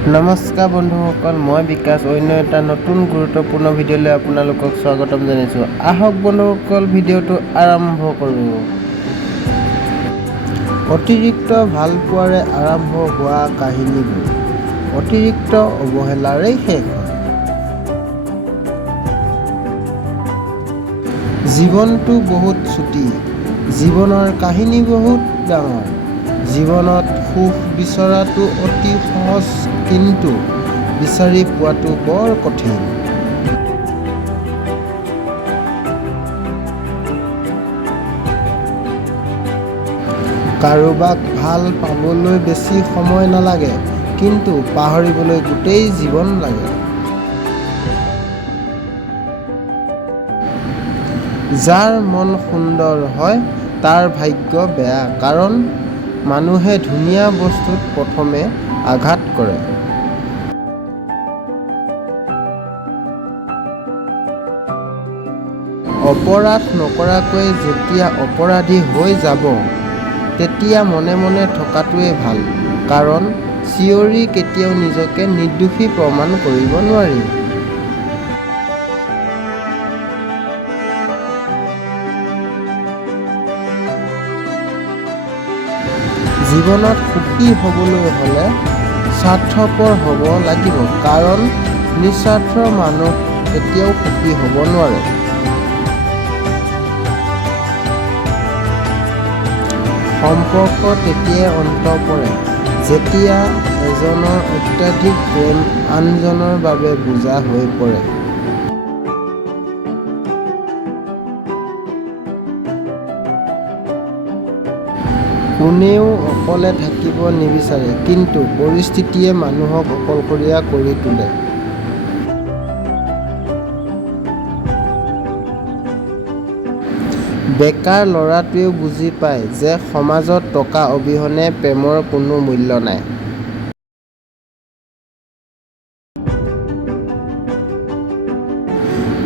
নমস্কাৰ বন্ধুসকল, মই বিকাশ অন্য এটা নতুন গুৰুত্বপূৰ্ণ ভিডিঅ'লৈ আপোনালোকক স্বাগতম জনাইছোঁ। আহক বন্ধুসকল, ভিডিঅ'টো আৰম্ভ কৰোঁ। অতিৰিক্ত ভালপোৱাৰে আৰম্ভ হোৱা কাহিনীবোৰ অতিৰিক্ত অৱহেলাৰেই শেষ হয়। জীৱনটো বহুত চুটি, জীৱনৰ কাহিনী বহুত ডাঙৰ। জীৱনত সুখ বিচৰাটো অতি সহজ, কিন্তু বিচাৰি পোৱাটো বৰ কঠিন। কাৰোবাক ভাল পাবলৈ বেছি সময় নালাগে, কিন্তু পাহৰিবলৈ গোটেই জীৱন লাগে। যাৰ মন সুন্দৰ হয় তাৰ ভাগ্য বেয়া, কাৰণ মানুহে ধুনীয়া বস্তুত প্ৰথমে আঘাত কৰে। অপৰাধ নকৰাকৈ যেতিয়া অপৰাধী হৈ যাব, তেতিয়া মনে মনে থকাটোৱেই ভাল, কাৰণ চিঞৰি কেতিয়াও নিজকে নিৰ্দোষী প্ৰমাণ কৰিব নোৱাৰি। জীৱনত সুখী হ'বলৈ হ'লে স্বাৰ্থপৰ হ'ব লাগিব, কাৰণ নিস্বাৰ্থ মানুহ কেতিয়াও সুখী হ'ব নোৱাৰে। সম্পৰ্ক তেতিয়াই অন্ত পৰে যেতিয়া এজনৰ অত্যাধিক প্ৰেম আনজনৰ বাবে বোজা হৈ পৰে। কোনেও অকলে থাকিব নিবিচাৰে, কিন্তু পৰিস্থিতিয়ে মানুহক অকলশৰীয়া কৰি তোলে। বেকাৰ ল'ৰাটোৱেও বুজি পায় যে সমাজত টকা অবিহনে প্ৰেমৰ কোনো মূল্য নাই।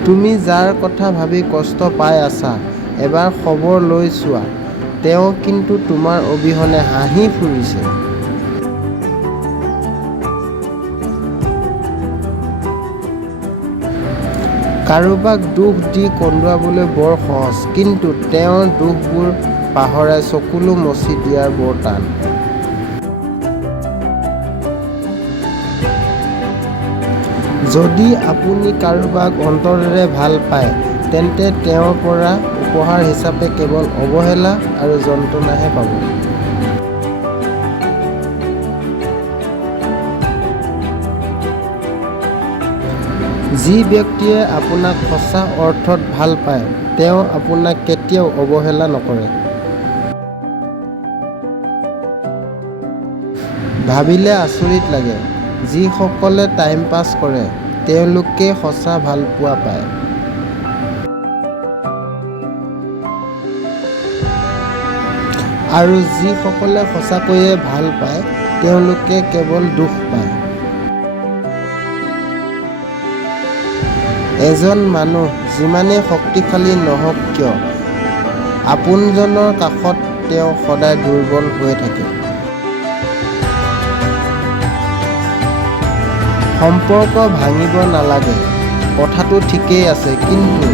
তুমি যাৰ কথা ভাবি কষ্ট পাই আছা, এবাৰ খবৰ লৈ চোৱা, তেওঁ কিন্তু তোমাৰ অবিহনে হাঁহি ফুৰিছে। কাৰোবাক দুখ দি কন্দুৱাবলৈ বৰ সহজ, কিন্তু তেওঁৰ দুখবোৰ পাহৰাই চকুলো মচি দিয়াৰ বৰ টান। যদি আপুনি কাৰোবাক অন্তৰেৰে ভাল পায়, তেন্তে তেওঁৰ পৰা উপহাৰ হিচাপে কেৱল অৱহেলা আৰু যন্ত্ৰণাহে পাব। যি ব্যক্তিয়ে আপোনাক সঁচা অৰ্থত ভাল পায়, তেওঁ আপোনাক কেতিয়াও অৱহেলা নকৰে। ভাবিলে আচৰিত লাগে, যিসকলে টাইম পাছ কৰে তেওঁলোকে সঁচা ভালপোৱা পায়। আৰু যিসকলে সঁচাকৈয়ে ভাল পায় তেওঁলোকে কেৱল দুখ পায়। এজন মানুহ যিমানেই শক্তিশালী নহওক কিয়, আপোনজনৰ কাষত তেওঁ সদায় দুৰ্বল হৈ থাকে। সম্পৰ্ক ভাঙিব নালাগে, কথাটো ঠিকেই আছে, কিন্তু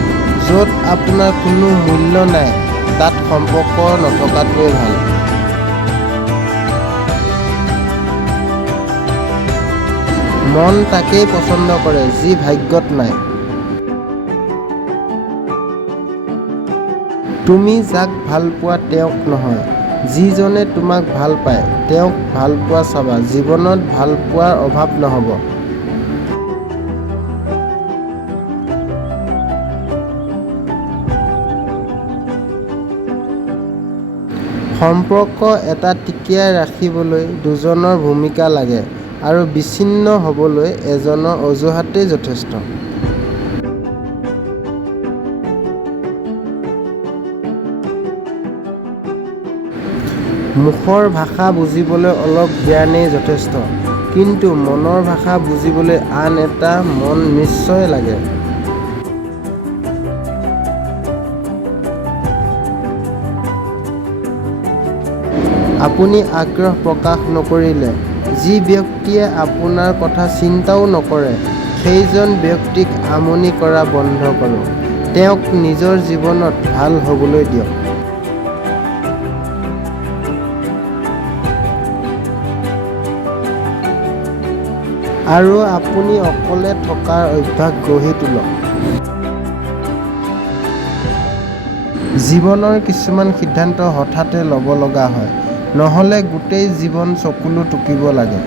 য'ত আপোনাৰ কোনো মূল্য নাই, তাত সম্পৰ্ক নথকাটোৱেই ভাল। মন তাকেই পচন্দ কৰে যি ভাগ্যত নাই। তুমি যাক ভাল পোৱা তেওঁক নহয়, যিজনে তোমাক ভাল পায় তেওঁক ভাল পোৱা চাবা। জীৱনত ভাল পোৱাৰ অভাৱ নহ'ব। সম্পৰ্ক এটা টিকিয়াই ৰাখিবলৈ দুজনৰ ভূমিকা লাগে, আৰু বিচ্ছিন্ন হ'বলৈ এজনৰ অজুহাতেই যথেষ্ট। মুখৰ ভাষা বুজিবলৈ অলপ জ্ঞানেই যথেষ্ট, কিন্তু মনৰ ভাষা বুজিবলৈ আন এটা মন নিশ্চয় লাগে। আপুনি আগ্ৰহ প্ৰকাশ নকৰিলে যি ব্যক্তিয়ে আপোনাৰ কথা চিন্তাও নকৰে, সেইজন ব্যক্তিক আমনি কৰা বন্ধ কৰক। তেওঁক নিজৰ জীৱনত ভাল হ'বলৈ দিয়ক। আৰু আপুনি অকলে থকাৰ অভ্যাস গঢ়ি তোলক। জীৱনৰ কিছুমান সিদ্ধান্ত হঠাতে ল'ব লগা হয়, নহ'লে গোটেই জীৱন চকুলো টুকিব লাগে।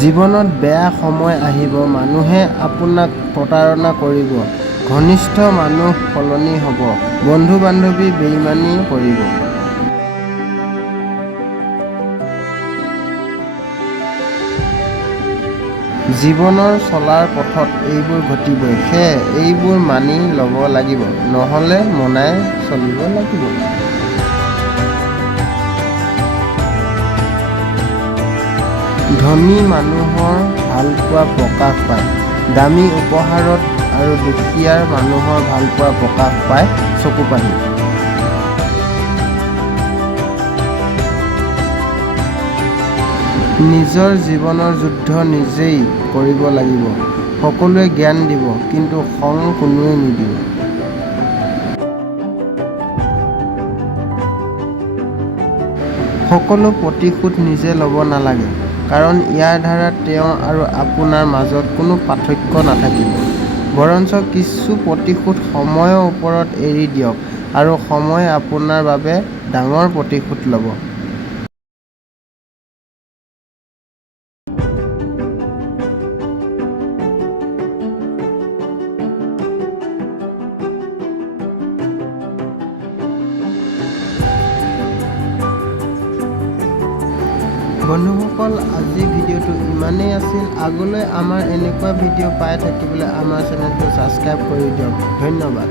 জীৱনত বেয়া সময় আহিব, মানুহে আপোনাক প্ৰতাৰণা কৰিব, ঘনিষ্ঠ মানুহ সলনি হ'ব, বন্ধু-বান্ধৱী বেইমানি কৰিব। জীৱনৰ চলাৰ পথত এইবোৰ ঘটিবই, সেয়ে এইবোৰ মানি ল'ব লাগিব, নহ'লে মনাই চলিব লাগিব। ধনী মানুহৰ ভালপোৱা প্ৰকাশ পায় দামী উপহাৰত আৰু দুখীয়াৰ মানুহৰ ভালপোৱা প্ৰকাশ পায় চকুপানী। নিজৰ জীৱনৰ যুদ্ধ নিজেই কৰিব লাগিব। সকলোৱে জ্ঞান দিব, কিন্তু খং কোনোৱে নিদিব। সকলো প্ৰতিশোধ নিজে ল'ব নালাগে, কাৰণ ইয়াৰ দ্বাৰা তেওঁ আৰু আপোনাৰ মাজত কোনো পাৰ্থক্য নাথাকিব। বৰঞ্চ কিছু প্ৰতিশোধ সময়ৰ ওপৰত এৰি দিয়ক, আৰু সময় আপোনাৰ বাবে ডাঙৰ প্ৰতিশোধ ল'ব। বন্ধুসকল, আজি ভিডিঅ'টো ইমানেই আছিল। আগলৈ আমাৰ এনেকুৱা ভিডিঅ' পাই থাকিবলৈ আমাৰ চেনেলটো ছাবস্ক্ৰাইব কৰি দিয়ক। ধন্যবাদ।